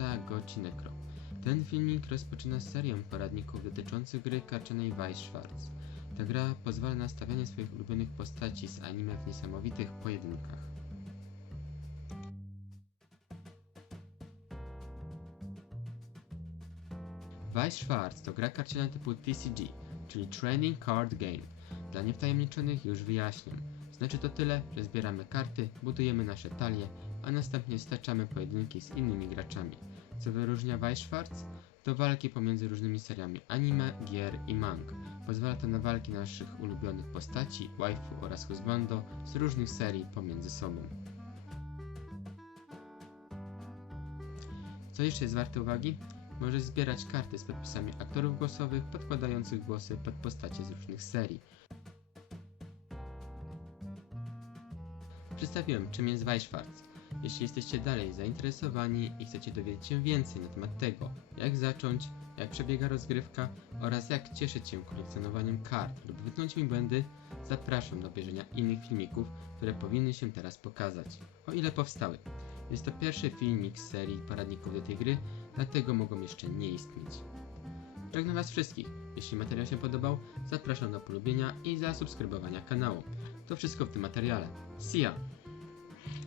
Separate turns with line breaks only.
Kenta Goci Necro. Ten filmik rozpoczyna serię poradników dotyczących gry karcianej Weiss Schwarz. Ta gra pozwala na stawianie swoich ulubionych postaci z anime w niesamowitych pojedynkach. Weiss Schwarz to gra karciana typu TCG, czyli Training Card Game. Dla niewtajemniczonych już wyjaśniam. Znaczy to tyle, że zbieramy karty, budujemy nasze talie, a następnie staczamy pojedynki z innymi graczami. Co wyróżnia Weiss Schwarz? To walki pomiędzy różnymi seriami anime, gier i mang. Pozwala to na walki naszych ulubionych postaci, waifu oraz husbando z różnych serii pomiędzy sobą. Co jeszcze jest warte uwagi? Możesz zbierać karty z podpisami aktorów głosowych podkładających głosy pod postacie z różnych serii. Przedstawiłem, czym jest Weißschwarz. Jeśli jesteście dalej zainteresowani i chcecie dowiedzieć się więcej na temat tego, jak zacząć, jak przebiega rozgrywka oraz jak cieszyć się kolekcjonowaniem kart lub wytnąć mi błędy, zapraszam do obejrzenia innych filmików, które powinny się teraz pokazać, o ile powstały. Jest to pierwszy filmik z serii poradników do tej gry, dlatego mogą jeszcze nie istnieć. Żegnam Was wszystkich. Jeśli materiał się podobał, zapraszam do polubienia i zasubskrybowania kanału. To wszystko w tym materiale. See ya!